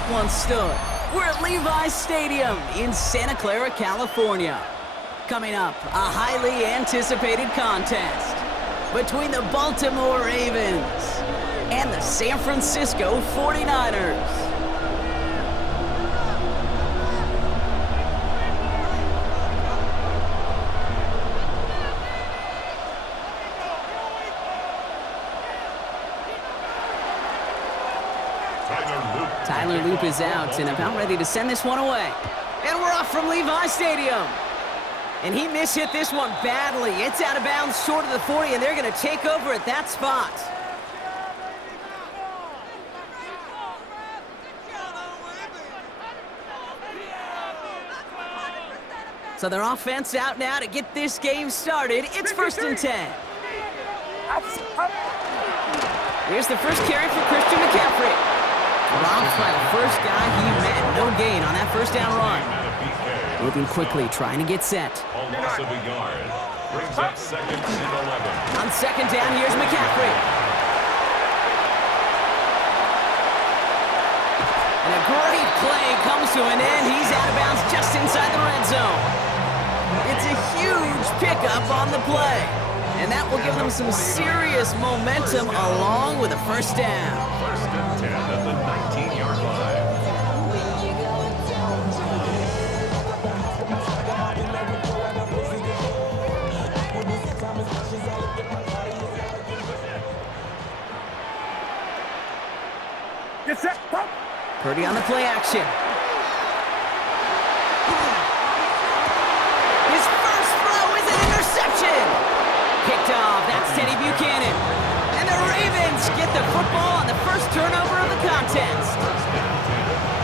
Park once stood. We're at Levi's Stadium in Santa Clara, California. Coming up, a highly anticipated contest between the Baltimore Ravens and the San Francisco 49ers. Tyler Loop is out and about ready to send this one away. And we're off from Levi's Stadium. And he mishit this one badly. It's out of bounds short of the 40, and they're going to take over at that spot. So their offense out now to get this game started. It's 1st and 10. Here's the first carry for Christian McCaffrey. Robbed by the first guy he met. No gain on that first down run. Moving quickly, trying to get set. A loss of a yard. Brings up 2nd and 11. On 2nd down, here's McCaffrey. And a great play comes to an end. He's out of bounds just inside the red zone. It's a huge pickup on the play. And that will give them some serious momentum along with a first down. 1st and 10 at the 19-yard line. Get set, pop. Purdy on the play action. His first throw is an interception. Picked off. That's Teddy Buchanan. And the Ravens get the football on the first turnover of the contest.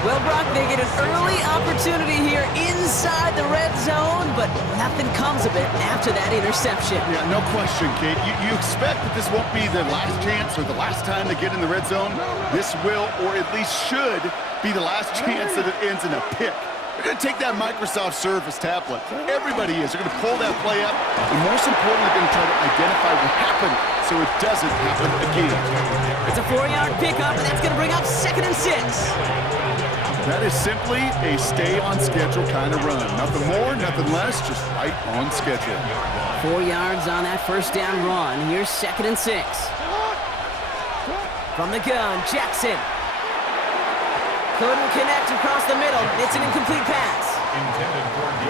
Well, Brock, they get an early opportunity here inside the red zone, but nothing comes of it after that interception. Yeah, no question, Kate. You expect that this won't be their last chance or the last time they get in the red zone. This will, or at least should, be the last chance that it ends in a pick. They're going to take that Microsoft Surface tablet. Everybody is. They're going to pull that play up, and most importantly, they're going to try to identify what happened so it doesn't happen again. It's a 4-yard pickup, and that's going to bring up 2nd and 6. That is simply a stay-on-schedule kind of run. Nothing more, nothing less, just right on schedule. 4 yards on that first down run. Here's 2nd and 6. From the gun, Jackson. Couldn't connect across the middle. It's an incomplete pass.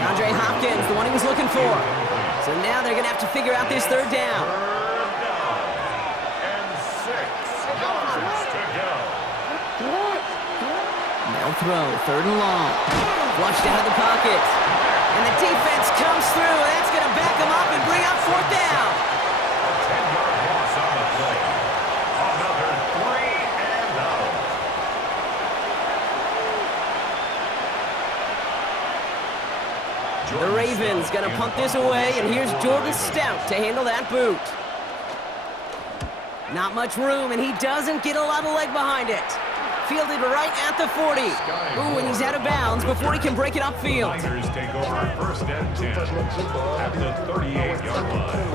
DeAndre Hopkins, the one he was looking for. So now they're going to have to figure out this 3rd down. 3rd down and 6 yards to go. They'll throw, 3rd and long. Flushed out of the pocket. And the defense comes through. That's going to back them up and bring up 4th down. A 10-yard loss on the play. Another 3 and out. The Ravens going to punt this away, and here's Jordan Stout to handle that boot. Not much room, and he doesn't get a lot of leg behind it. Fielded right at the 40. Ooh, and he's out of bounds before he can break it upfield. Niners take over 1st and 10 at the 38-yard line.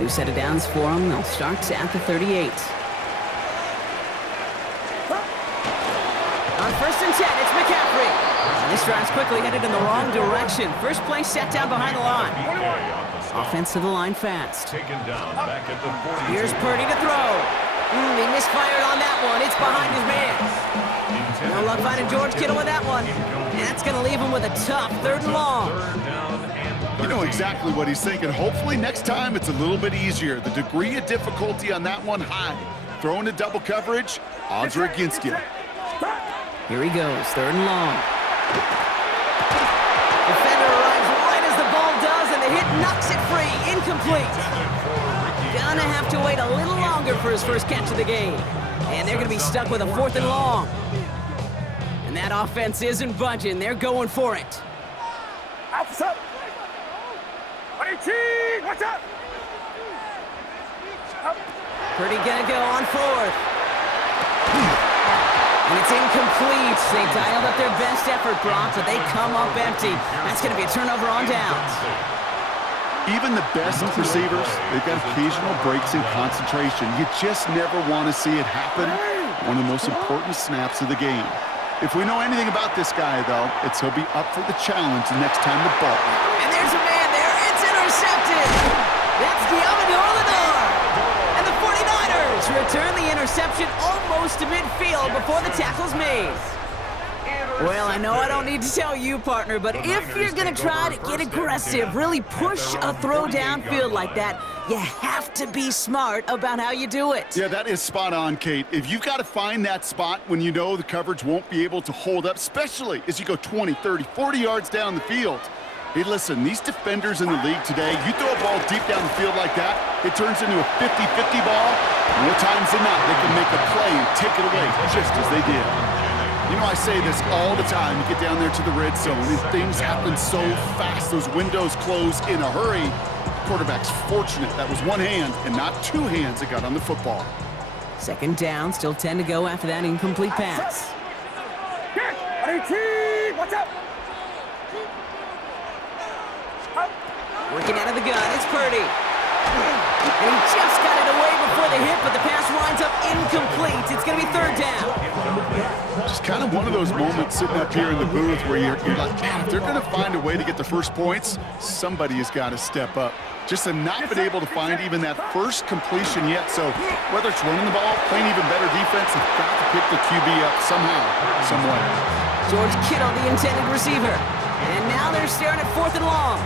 New set of downs for them. They'll start at the 38. On 1st and 10, it's McCaffrey. This drive's quickly headed in the wrong direction. First play set down behind the line. Offense to the line fast. Taken down back at the 40. Here's Purdy to throw. He misfired on that one. It's behind his man. No luck finding George Kittle with that one. And that's going to leave him with a tough 3rd and long. 3rd down and 13. You know exactly what he's thinking. Hopefully next time it's a little bit easier. The degree of difficulty on that one high. Throwing to double coverage, odds are against you. Here he goes, 3rd and long. Defender arrives right as the ball does, and the hit knocks it free. Incomplete. Gonna have to wait a little longer for his first catch of the game. And they're gonna be stuck with a 4th and long. And that offense isn't budging. They're going for it. Outside. 18, watch out. Purdy gonna go on 4th. And it's incomplete. They dialed up their best effort, Brock, but they come up empty. That's going to be a turnover on downs. Even the best receivers, they've got occasional breaks in concentration. You just never want to see it happen. one of the most important snaps of the game. If we know anything about this guy, though, it's he'll be up for the challenge the next time the ball. And there's a man there. It's intercepted. That's Diamador Lenore. And the 49ers return the interception almost to midfield before the tackle's made. Well, I know I don't need to tell you, partner, but if you're going to try to get aggressive, really push a throw downfield like that, you have to be smart about how you do it. Yeah, that is spot on, Kate. If you've got to find that spot when you know the coverage won't be able to hold up, especially as you go 20, 30, 40 yards down the field. Hey, listen, these defenders in the league today, you throw a ball deep down the field like that, it turns into a 50-50 ball. More times than not, they can make a play and take it away just as they did. You know, I say this all the time. You get down there to the red zone, and things happen so fast. Those windows close in a hurry. The quarterback's fortunate that was one hand and not two hands that got on the football. Second down, still 10 to go after that incomplete pass. Watch out! Working out of the gun, it's Purdy. And he just got it away before the hit, but the pass winds up incomplete. It's going to be third down. Just kind of one of those moments sitting up here in the booth where you're like, man, if they're going to find a way to get the first points, somebody has got to step up. Just to not been able to find even that first completion yet. So whether it's running the ball, playing even better defense, they've got to pick the QB up somehow, some way. George Kittle, the intended receiver. And now they're staring at fourth and long.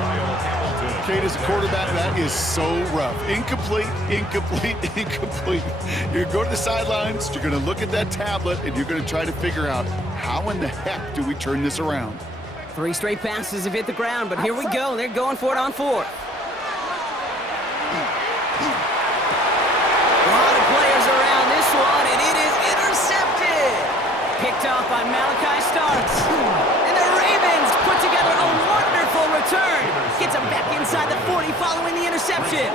Kate, as a quarterback, that is so rough. Incomplete, incomplete, incomplete. You're going to go to the sidelines, you're going to look at that tablet, and you're going to try to figure out how in the heck do we turn this around. 3 straight passes have hit the ground, but here we go. They're going for it on fourth. A lot of players around this one, and it is intercepted. Picked off by Malachi Starks. And the Ravens put together a wonderful return. Gets him back inside the 40 following the interception.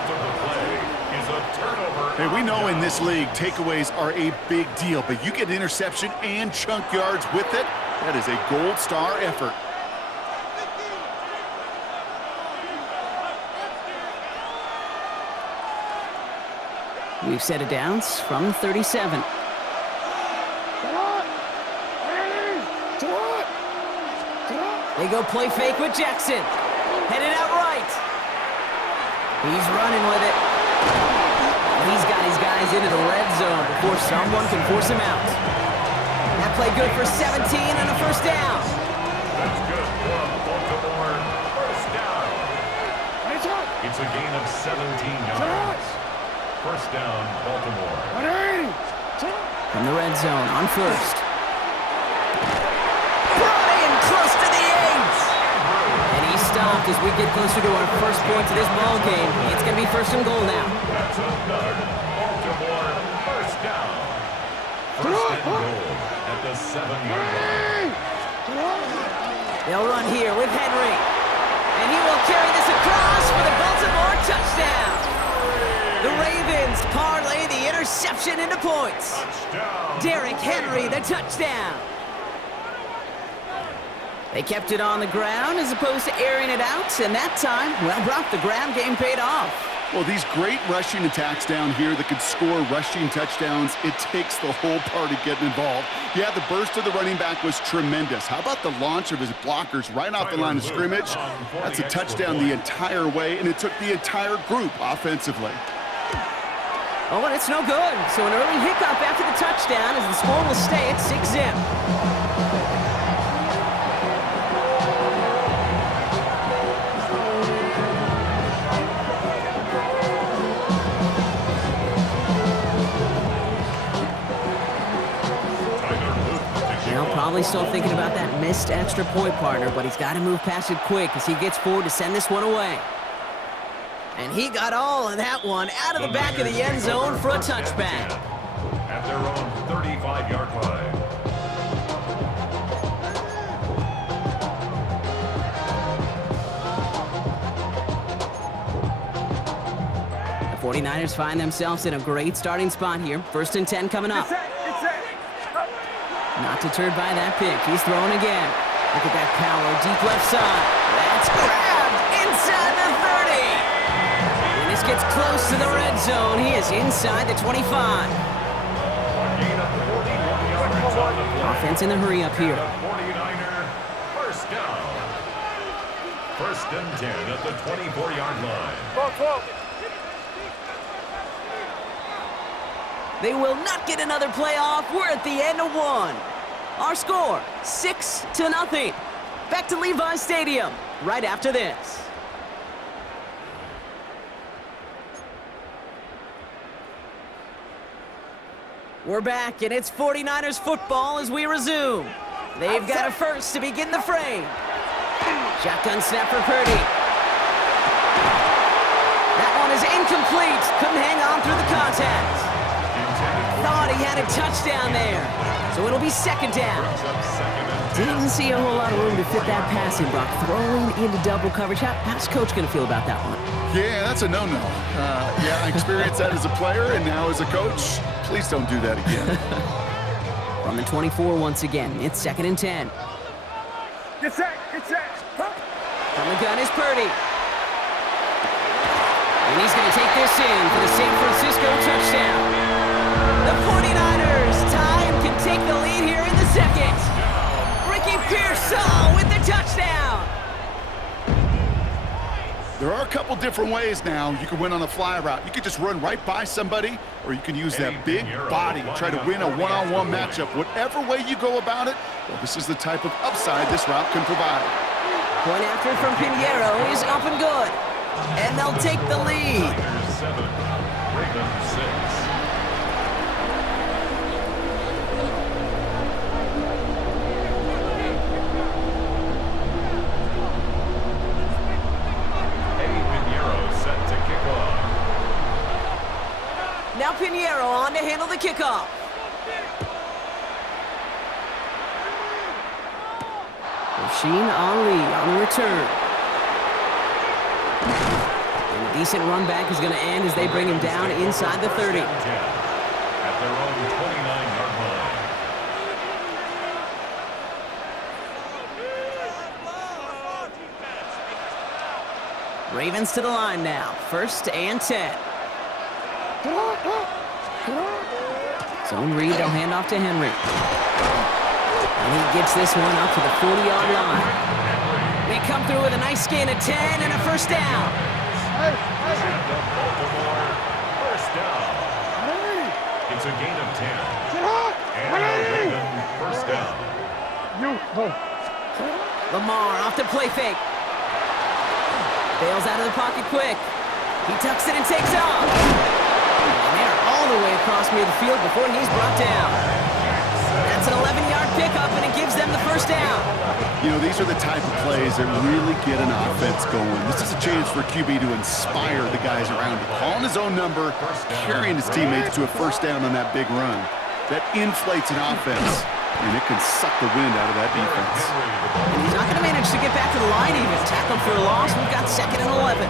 Hey, we know in this league, takeaways are a big deal, but you get interception and chunk yards with it, that is a gold star effort. We've set it downs from 37. They go play fake with Jackson. Headed out right. He's running with it. He's got his guys into the red zone before someone can force him out. That play good for 17 and a first down. That's good for Baltimore. First down. It's a gain of 17 yards. First down, Baltimore. From the red zone on first. Brought in close to the 8. And he stopped as we get closer to our first points of this ball game. It's going to be first and goal now. That's another Baltimore first down. First and goal at the 7-yard line. They'll run here with Henry. And he will carry this across for the Baltimore touchdown. The Ravens parlay the interception into points. Touchdown. Derrick Henry, the touchdown. They kept it on the ground as opposed to airing it out, and that time, well, Brock, the ground game paid off. Well, these great rushing attacks down here that could score rushing touchdowns, it takes the whole party getting involved. Yeah, the burst of the running back was tremendous. How about the launch of his blockers right off the line of scrimmage? That's a touchdown the entire way, and it took the entire group offensively. Oh, and it's no good. So an early hiccup after the touchdown as the score will stay at 6-zip. Probably still thinking about that missed extra point, partner, but he's got to move past it quick as he gets forward to send this one away. And he got all of that one out of the back of the end zone for a touchback. At their own 35-yard line. The 49ers find themselves in a great starting spot here. First and 10 coming up. Not deterred by that pick. He's throwing again. Look at that power. Deep left side. That's grabbed inside the 30. When this gets close to the red zone, he is inside the 25. A gain of 49 sensing the hurry up here. 49er, first down. First and 10 at the 24-yard line. Ball 12. They will not get another play off. We're at the end of one. Our score, 6-0. Back to Levi's Stadium right after this. We're back, and it's 49ers football as we resume. They've got a first to begin the frame. Shotgun snap for Purdy. That one is incomplete. Couldn't hang on through the contact. Thought he had a touchdown there. So it'll be second down. Didn't see a whole lot of room to fit that pass in, Brock. Throwing into double coverage. How's Coach going to feel about that one? Yeah, that's a no-no. Yeah, I experienced that as a player and now as a coach. Please don't do that again. From the 24 once again. It's second and 10. Get set. Get set. Huh? From the gun is Purdy. And he's going to take this in for the San Francisco touchdown. The 49ers time can take the lead here in the second. Ricky Pearsall with the touchdown. There are a couple different ways now. You can win on a fly route. You can just run right by somebody, or you can use that big body, try to win a one-on-one matchup. Whatever way you go about it, well, this is the type of upside this route can provide. Point after from Pinheiro is up and good. And they'll take the lead. Niners 7, Ravens 6. Now Pinheiro on to handle the kickoff. Rasheen Ali on the return. And a decent run back is going to end as they bring him down inside the 30. At their own 29-yard line. Ravens to the line now. First and 10. Zone read, they'll hand off to Henry. And he gets this one up to the 40-yard line. They come through with a nice gain of 10 and a first down. Baltimore, first down. It's a gain of 10. And a Raven first down. Lamar off the play fake. Bails out of the pocket quick. He tucks it and takes off. And they're all the way across midfield before he's brought down. That's an 11-yard pickup, and it gives them the first down. You know, these are the type of plays that really get an offense going. This is a chance for QB to inspire the guys around him. Calling his own number, carrying his teammates to a first down on that big run. That inflates an offense, and it can suck the wind out of that defense. And he's not going to manage to get back to the line even. Tackled for a loss. We've got second and 11.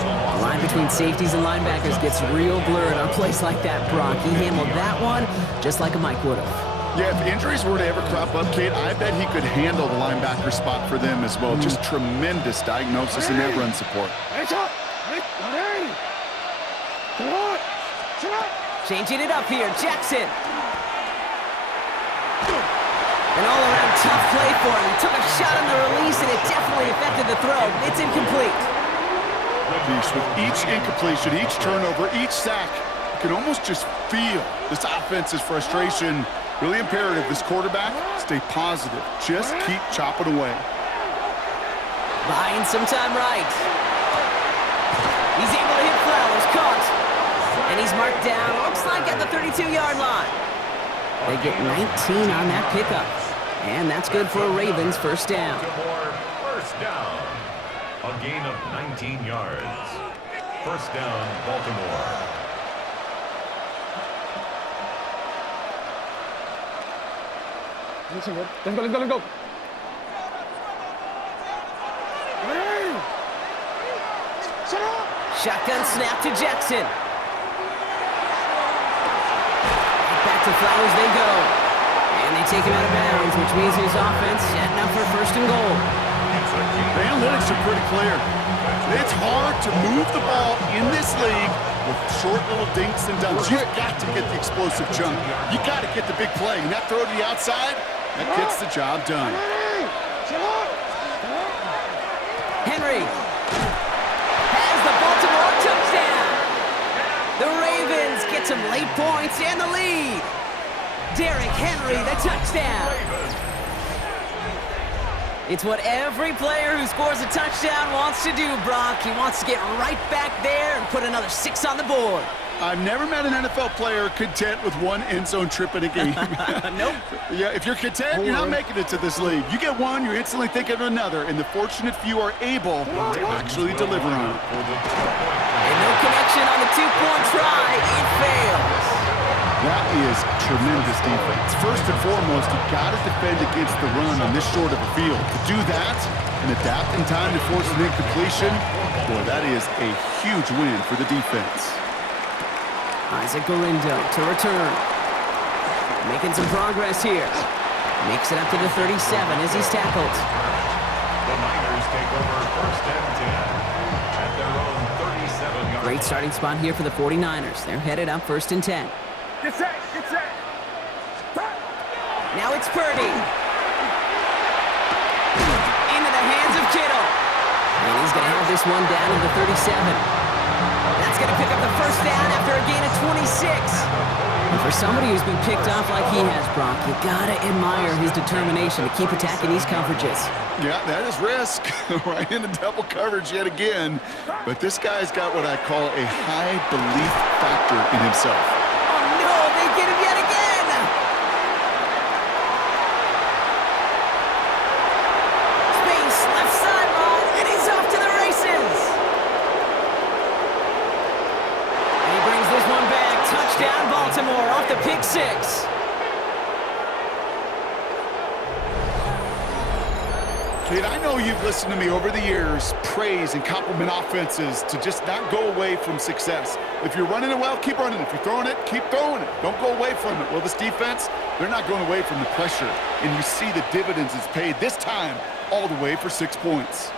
The line between safeties and linebackers gets real blurred on plays like that, Brock. He handled that one just like a Mike would have. Yeah, if injuries were to ever crop up, Kate, I bet he could handle the linebacker spot for them as well. Just tremendous diagnosis in that run support. Changing it up here, Jackson. An all-around tough play for him. He took a shot on the release, and it definitely affected the throw. It's incomplete. With each incompletion, each turnover, each sack, you can almost just feel this offense's frustration. Really imperative, this quarterback, stay positive. Just keep chopping away. Buying some time right. He's able to hit Flowers, caught. And he's marked down, looks like at the 32-yard line. They get 19 on that pickup. And that's good for a Ravens first down. First down. A gain of 19 yards. First down, Baltimore. Let's go, let's go. Shotgun snap to Jackson. Back to Flowers they go. And they take him out of bounds, which means his offense setting up for first and goal. The analytics are pretty clear. It's hard to move the ball in this league with short little dinks and dunks. You've got to get the explosive jump. You got to get the big play. And that throw to the outside, that gets the job done. Henry has the Baltimore touchdown. The Ravens get some late points and the lead. Derrick Henry, the touchdown. It's what every player who scores a touchdown wants to do, Brock. He wants to get right back there and put another 6 on the board. I've never met an NFL player content with one end zone trip in a game. Nope. Yeah, if you're content, you're not making it to this league. You get one, you're instantly thinking of another, and the fortunate few are able to actually deliver on it. And no connection on the 2-point try. It fails. That is tremendous defense. First and foremost, you've got to defend against the run on this short of a field. To do that and adapt in time to force an incompletion, boy, that is a huge win for the defense. Isaac Galindo to return. Making some progress here. Makes it up to the 37 as he's tackled. The Niners take over first and 10 at their own 37-yard. Great starting spot here for the 49ers. They're headed up first and 10. Get set, get set. Now it's Purdy. Into the hands of Kittle. And he's going to have this one down to the 37. That's going to pick up the first down after a gain of 26. And for somebody who's been picked off like he has, Brock, you got to admire his determination to keep attacking these coverages. Yeah, that is risk. Right into double coverage yet again. But this guy's got what I call a high belief factor in himself. They get him yet again! Space, left sideline, and he's off to the races! And he brings this one back. Touchdown, Baltimore, off the pick 6. Kid, I know you've listened to me over the years praise and compliment offenses to just not go away from success. If you're running it well, keep running it. If you're throwing it, keep throwing it. Don't go away from it. Well, this defense, they're not going away from the pressure. And you see the dividends it's paid this time all the way for 6 points.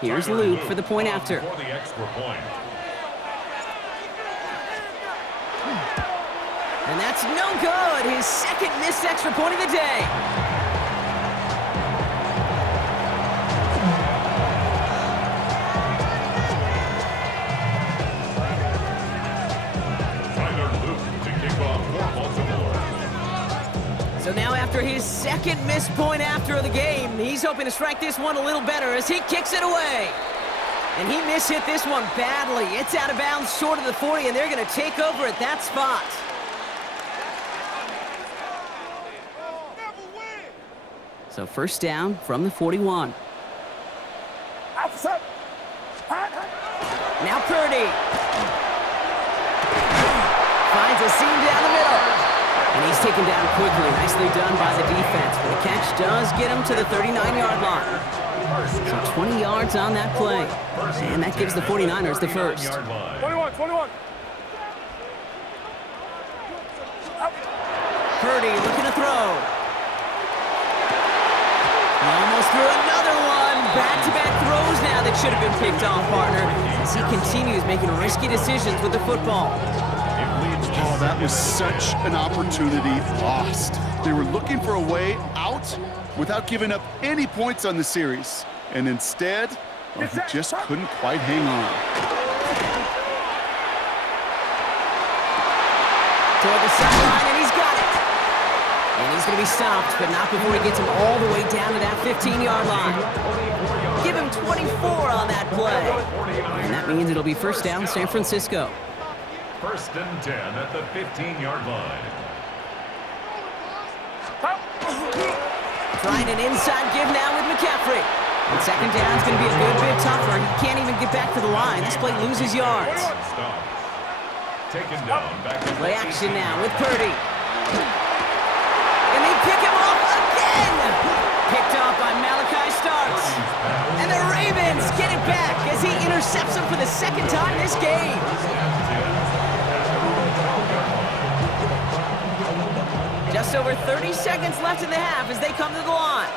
Here's Luke for the point after. For the extra point. And that's no good. His second missed extra point of the day. Tyler Luke to kick off for Baltimore. So now after his second missed point after the game, he's hoping to strike this one a little better as he kicks it away. And he mishit this one badly. It's out of bounds short of the 40, and they're going to take over at that spot. So first down from the 41. Now Purdy. Finds a seam down the middle. And he's taken down quickly. Nicely done by the defense. But the catch does get him to the 39-yard line. So 20 yards on that play. And that gives the 49ers the first. 21. Purdy looking to throw. Almost threw another one. Back-to-back throws now that should have been picked off, partner, as he continues making risky decisions with the football. Oh, that was such an opportunity lost. They were looking for a way out without giving up any points on the series. And instead, he just couldn't quite hang on. Toward the sideline, and he's got it. And he's going to be stopped, but not before he gets him all the way down to that 15-yard line. Give him 24 on that play. And that means it'll be first down, San Francisco. First and 10 at the 15-yard line. Trying an inside give now with McCaffrey. And second down's going to be a good bit tougher. He can't even get back to the line. This play loses yards. Stop. Taken down. Back to Play action now with Purdy. And they pick him off again. Picked off by Malachi Starks. And the Ravens get it back as he intercepts intercepts him for the second time this game. Just over 30 seconds left in the half as they come to the line.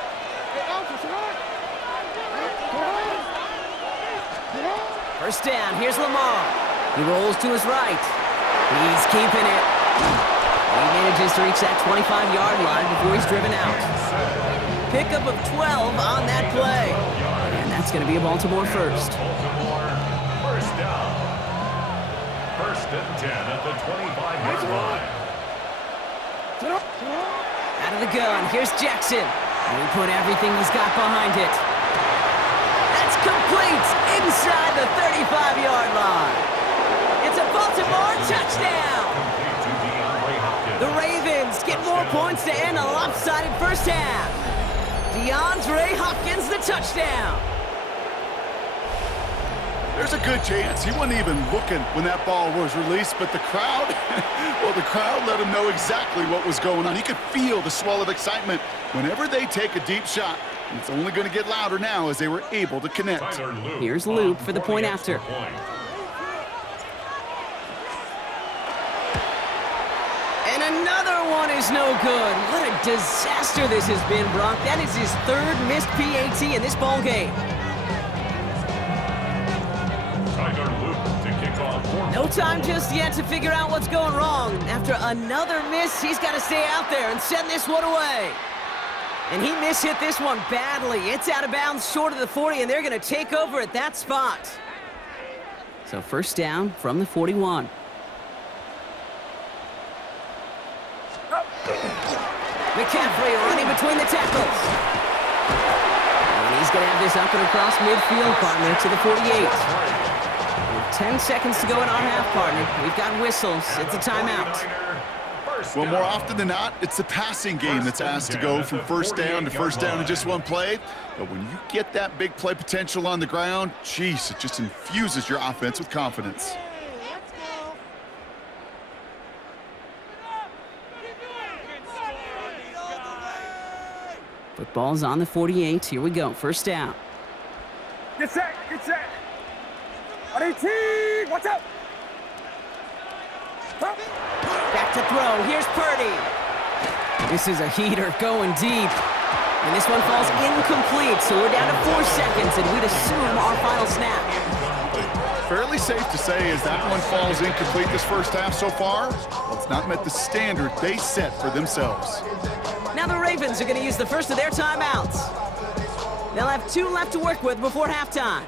First down, here's Lamar. He rolls to his right. He's keeping it. He manages to reach that 25-yard line before he's driven out. Pickup of 12 on that play. And that's going to be a Baltimore first. First down. First and 10 at the 25-yard line. Out of the gun, here's Jackson. And he put everything he's got behind it. That's complete inside the 35-yard line. It's a Baltimore touchdown. The Ravens get more points to end a lopsided first half. DeAndre Hopkins, the touchdown. There's a good chance he wasn't even looking when that ball was released, but the crowd, well, the crowd let him know exactly what was going on. He could feel the swell of excitement whenever they take a deep shot. And it's only going to get louder now as they were able to connect. Here's Luke for the point after. And another one is no good. What a disaster this has been, Brock. That is his third missed PAT in this ball game. No time just yet to figure out what's going wrong. After another miss, he's got to stay out there and send this one away. And he mishit this one badly. It's out of bounds short of the 40, and they're going to take over at that spot. So first down from the 41. McCaffrey running between the tackles. And he's going to have this up and across midfield, partner, to the 48. With 10 seconds to go in our half, partner. We've got whistles. It's a timeout. Well, more often than not, it's the passing game that's asked to go from first down to first down in just one play. But when you get that big play potential on the ground, geez, it just infuses your offense with confidence. Football's on the 48. Here we go. First down. Get set, get set. On 18, watch out. Back to throw. Here's Purdy. This is a heater going deep. And this one falls incomplete, so we're down to 4 seconds, and we'd assume our final snap. Fairly safe to say as that one falls incomplete this first half so far, well, it's not met the standard they set for themselves. Now the Ravens are going to use the first of their timeouts. They'll have 2 left to work with before halftime.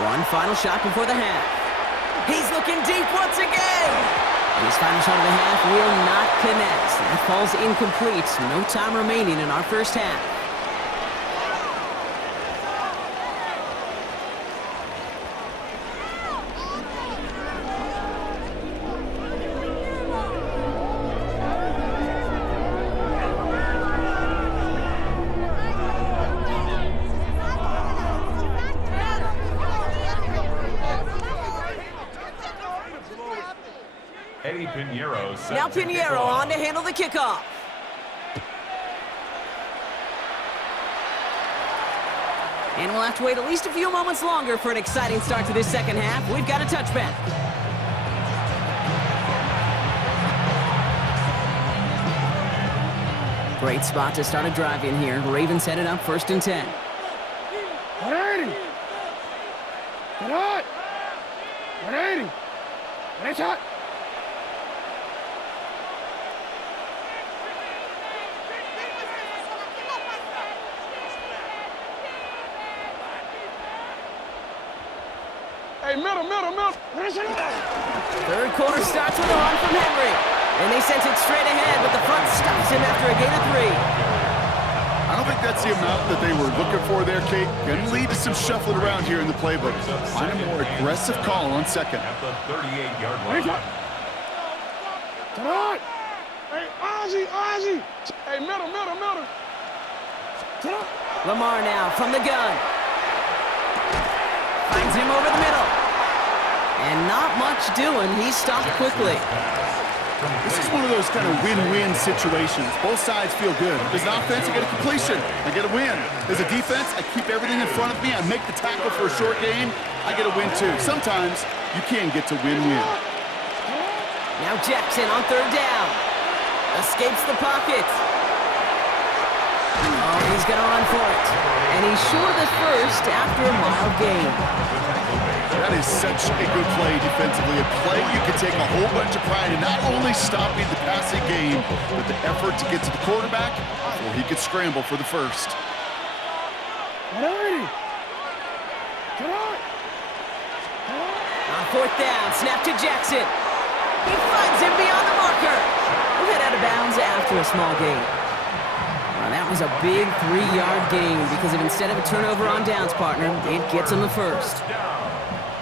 One final shot before the half. He's looking deep once again. And his final shot of the half will not connect. That falls incomplete. No time remaining in our first half. Now Pinheiro on to handle the kickoff. And we'll have to wait at least a few moments longer for an exciting start to this second half. We've got a touchback. Great spot to start a drive in here. Ravens headed up first and 10. 180. Get on. 180. Nice shot. Hey, middle. Third quarter starts with a run from Henry. And they sent it straight ahead, but the front stops him after a gain of 3. I don't think that's the amount that they were looking for there, Kate. Going to lead to some shuffling around here in the playbook. Find a more aggressive call on second. At the 38-yard line. Come on. Hey, Ozzie. Hey, middle. Lamar now from the gun. Finds him over the middle. And not much doing. He stopped quickly. This is one of those kind of win-win situations. Both sides feel good. As an offense, I get a completion. I get a win. As a defense, I keep everything in front of me. I make the tackle for a short gain. I get a win, too. Sometimes you can get to win-win. Now Jackson on third down. Escapes the pocket. Oh, he's going to run for it. And he's short of the first after a mild gain. That is such a good play defensively. A play you can take a whole bunch of pride in not only stopping the passing game, but the effort to get to the quarterback before he could scramble for the first. On fourth down, snap to Jackson. He finds him beyond the marker. We'll head out of bounds after a small gain. Well, that was a big 3-yard gain because of instead of a turnover on downs, partner, it gets him the first.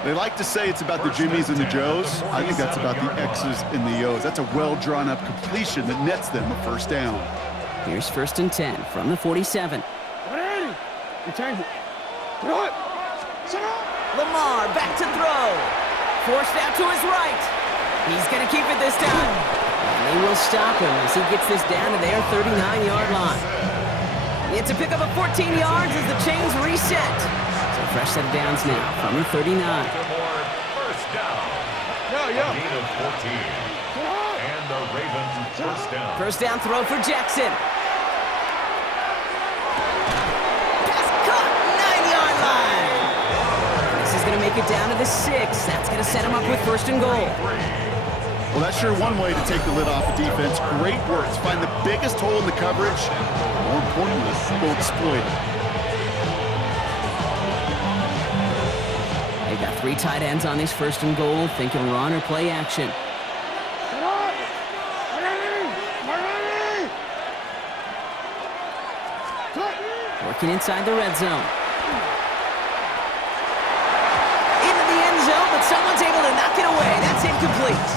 They like to say it's about the Jimmies and the Joes. I think that's about the X's and the O's. That's a well-drawn-up completion that nets them a first down. Here's 1st and 10 from the 47. Lamar back to throw. Forced out to his right. He's going to keep it this time. And they will stop him as he gets this down to their 39-yard line. It's a pickup of 14 yards as the chains reset. So fresh set of downs now from the 39. First down. A gain of 14. And the Ravens first down. First down throw for Jackson. Pass caught, 9-yard line. This is going to make it down to the 6. That's going to set him up with 1st and goal. Well, that's sure one way to take the lid off a defense. Great work. Find the biggest hole in the coverage. More importantly, go exploit it. They've got 3 tight ends on this 1st and goal, thinking run or play action. Working inside the red zone. Into the end zone, but someone's able to knock it away. That's incomplete.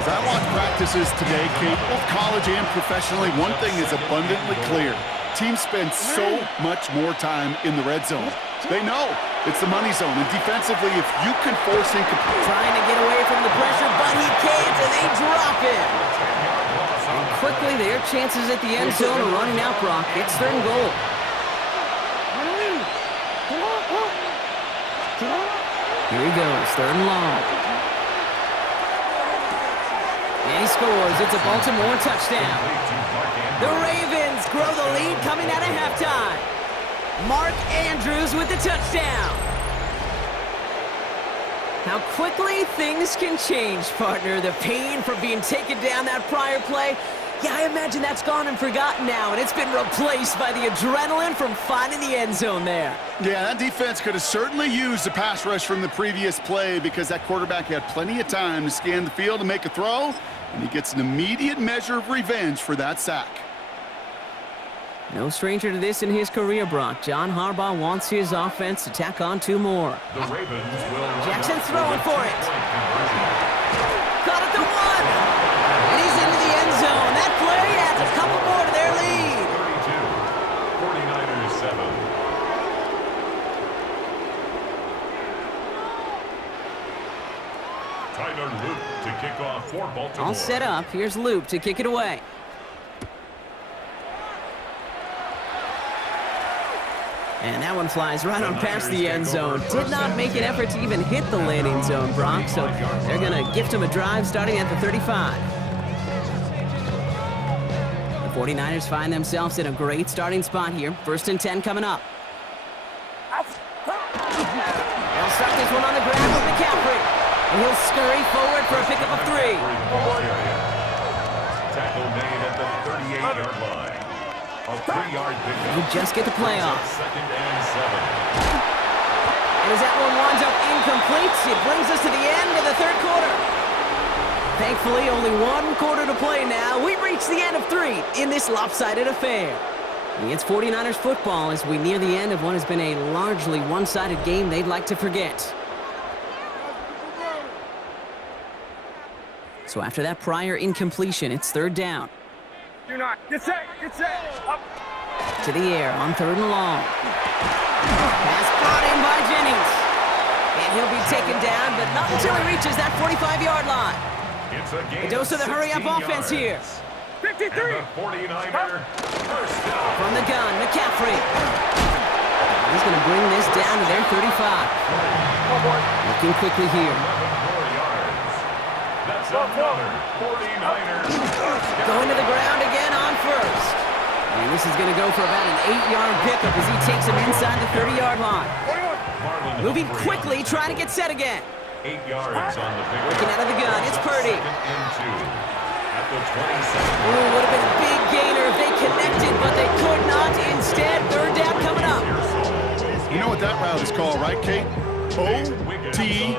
As I watch practices today, Kate, both college and professionally, one thing is abundantly clear. Teams spend so much more time in the red zone. They know it's the money zone, and defensively, if you can force incomplete. Trying to get away from the pressure, but he can't, and they drop him. And quickly, their chances at the end zone are running out, Brock. It's 3rd and goal. Here he goes, 3rd and long. And he scores. It's a Baltimore touchdown. The Ravens grow the lead coming out of halftime. Mark Andrews with the touchdown. How quickly things can change, partner. The pain from being taken down that prior play, yeah, I imagine that's gone and forgotten now, and it's been replaced by the adrenaline from finding the end zone there. Yeah, that defense could have certainly used the pass rush from the previous play because that quarterback had plenty of time to scan the field and make a throw, and he gets an immediate measure of revenge for that sack. No stranger to this in his career, Brock. John Harbaugh wants his offense to tack on 2 more. The Ravens will Jackson throwing for it. Caught at the 1. And he's into the end zone. That play adds a couple more to their lead. 32, 49ers 7. Tyler Luke to kick off for Baltimore. All set up. Here's Luke to kick it away. And that one flies right on past the end zone. Did not make an effort to even hit the landing zone, Brock, so they're going to gift him a drive starting at the 35. The 49ers find themselves in a great starting spot here. 1st and 10 coming up. They'll start this one on the ground with McCaffrey. And he'll scurry forward for a pickup of 3. Tackle made at the 38-yard line. A 3-yard pickup. You just get the play off. 2nd and 7. And as that one winds up incomplete, it brings us to the end of the 3rd quarter. Thankfully, only 1 quarter to play now. We reach the end of 3 in this lopsided affair. It's 49ers football as we near the end of what has been a largely one-sided game they'd like to forget. So after that prior incompletion, it's 3rd down. Do not. Get set. Up. To the air on 3rd and long. Pass brought in by Jennings. And he'll be taken down, but not until he reaches that 45-yard line. It's a gain A dose of the hurry-up 16 offense yards. here. 53. And the 49er first down. From the gun, McCaffrey. He's going to bring this down to their 35. Looking quickly here. 11 more yards. That's another 49ers first down. Going to the ground again on first. And this is going to go for about an 8-yard pickup as he takes him inside the 30-yard line. Marlon Moving Humphrey quickly, trying to get set again. 8 yards on the big Working out of the gun, it's Purdy. Second and 2 at the 27. Ooh, would have been a big gainer if they connected, but they could not. Instead, third down coming up. You know what that route is called, right, Kate? OTB,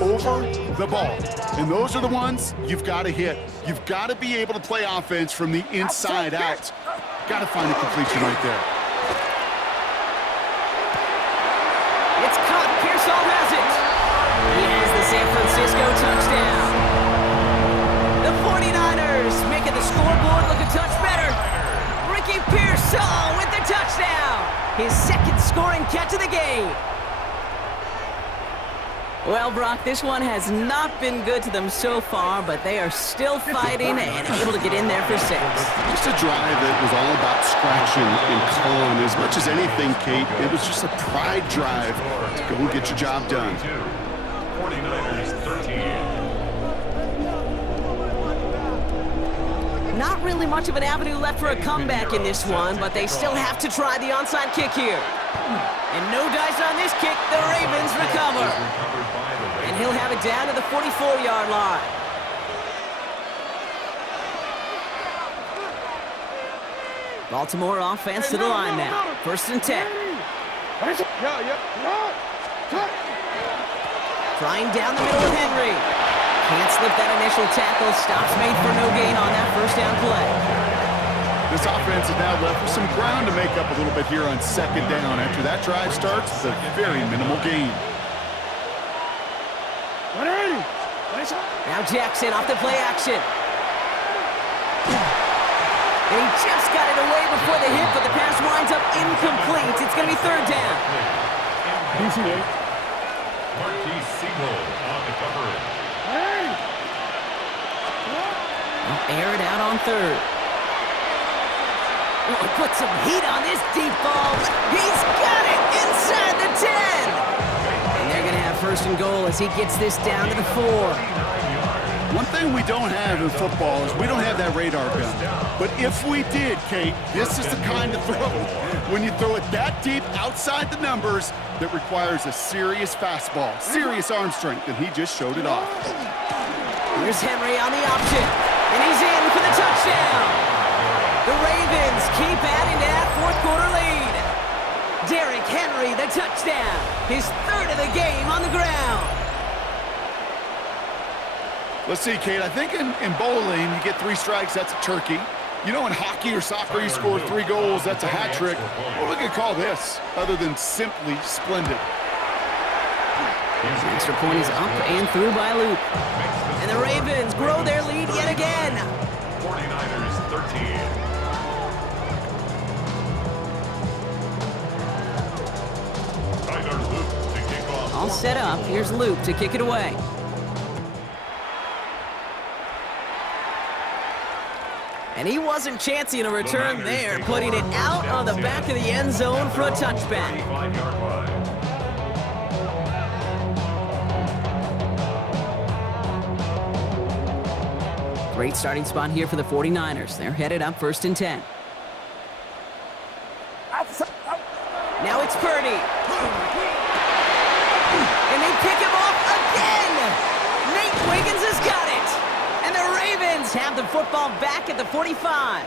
over the ball. And those are the ones you've got to hit. You've got to be able to play offense from the inside out. Got to find a completion right there. It's caught. Pearsall has it. He has the San Francisco touchdown. The 49ers making the scoreboard look a touch better. Ricky Pearsall with the touchdown. His second scoring catch of the game. Well, Brock, this one has not been good to them so far, but they are still fighting and able to get in there for 6. Just a drive that was all about scratching and clawing. As much as anything, Kate, it was just a pride drive to go and get your job done. 49ers 13. Not really much of an avenue left for a comeback in this one, but they still have to try the onside kick here. And no dice on this kick. The Ravens recover. And he'll have it down to the 44-yard line. Baltimore offense to the line now. First and 10. Trying down the middle with Henry. Can't slip that initial tackle. Stops made for no gain on that first down play. This offense is now left with some ground to make up a little bit here on second down. After that drive starts, it's a very minimal gain. Now Jackson off the play action. And he just got it away before the hit, but the pass winds up incomplete. It's going to be third down. Marquise Siegel on the coverage. Air it out on third. Oh, put some heat on this deep ball. He's got it inside the 10. And they're going to have first and goal as he gets this down to the 4. One thing we don't have in football is we don't have that radar gun. But if we did, Kate, this is the kind of throw, when you throw it that deep outside the numbers, that requires a serious fastball, serious arm strength, and he just showed it off. Here's Henry on the option, and he's in for the touchdown. The Ravens keep adding to that fourth quarter lead. Derrick Henry, the touchdown. His third of the game on the ground. Let's see, Kate, I think in bowling, you get 3 strikes, that's a turkey. You know, in hockey or soccer, you score 3 goals, that's a hat trick. What are we going to call this, other than simply splendid? The extra point is up and through by Luke. And the Ravens grow their lead yet again. 49ers 13. All set up. Here's Luke to kick it away. And he wasn't chancing a return there, putting it out on the back of the end zone for a touchback. Great starting spot here for the 49ers. They're headed up first and 10. Now it's Purdy. And they pick him off again. Nate Wiggins has got it. And the Ravens have the football back at the 45.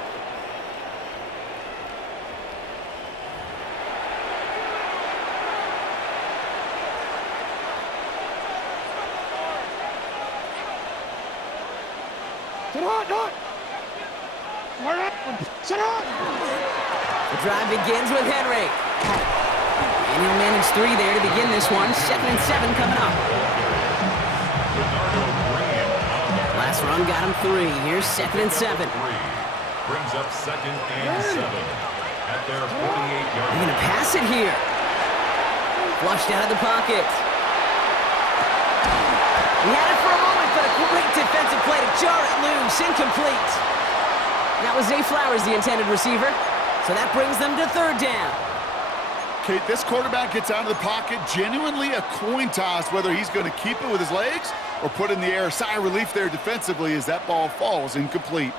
The drive begins with Henry. And he'll manage 3 there to begin this one. 2nd and 7 coming up. Last run got him 3. Here's 2nd and 7. Brings up 2nd and 7 at their 48-yard They're going to pass it here. Flushed out of the pocket. He had it for a moment, but a great defensive play to jar it loose. Incomplete. That was Zay Flowers, the intended receiver. So that brings them to third down. Okay, this quarterback gets out of the pocket, genuinely a coin toss whether he's going to keep it with his legs or put it in the air. Sigh of relief there defensively as that ball falls incomplete.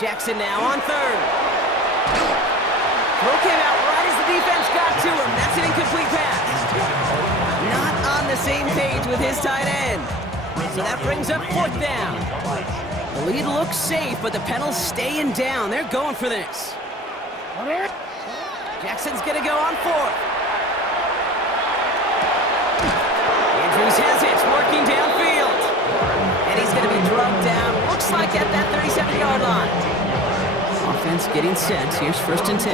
Jackson now on third. Throw came out right as the defense got to him. That's an incomplete pass. Not on the same page with his tight end. So that brings up fourth down. The lead looks safe, but the Penals staying down. They're going for this. Jackson's going to go on fourth. Andrews has it, working downfield. And he's going to be drugged down. Looks like at that 37-yard line. Offense getting set. Here's first and 10.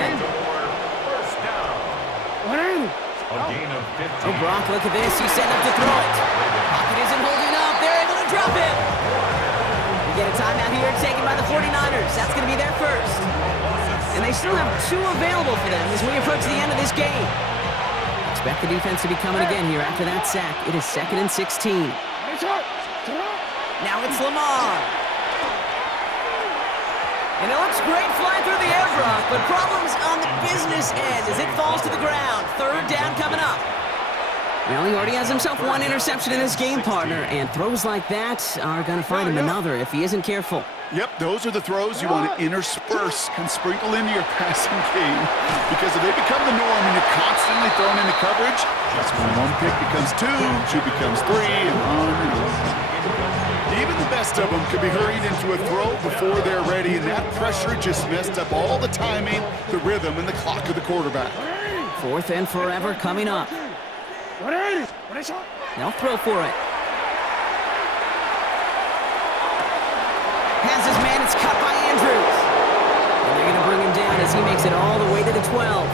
Oh, Brock, look at this. He's setting up to throw it. Pocket isn't holding up. They're able to drop it. We get a timeout here taken by the 49ers. That's going to be their first. And they still have 2 available for them as we approach the end of this game. Expect the defense to be coming again here after that sack. It is 2nd and 16. Now it's Lamar. And it looks great flying through the air, Brock, but problems on the business end as it falls to the ground. Third down coming up. Well, he already has himself 1 interception in this game, partner, and throws like that are going to find him another if he isn't careful. Yep, those are the throws you want to intersperse and sprinkle into your passing game, because if they become the norm and you're constantly thrown into coverage, that's when 1 pick becomes 2, 2 becomes 3, and on and on. Even the best of them could be hurried into a throw before they're ready, and that pressure just messed up all the timing, the rhythm, and the clock of the quarterback. 4th and forever coming up. They'll throw for it. Has his man, it's cut by Andrews. And they're going to bring him down as he makes it all the way to the 12.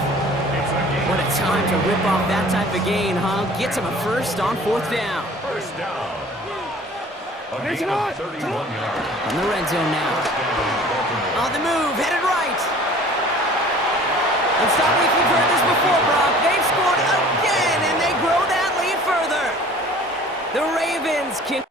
What a time to rip off that type of gain, huh? Gets him a first on 4th down. First down. A gain of 31 yards. On the red zone now. On the move, headed right. And stop me if you've heard this before, Brock. They've scored again, and they grow that lead further. The Ravens can...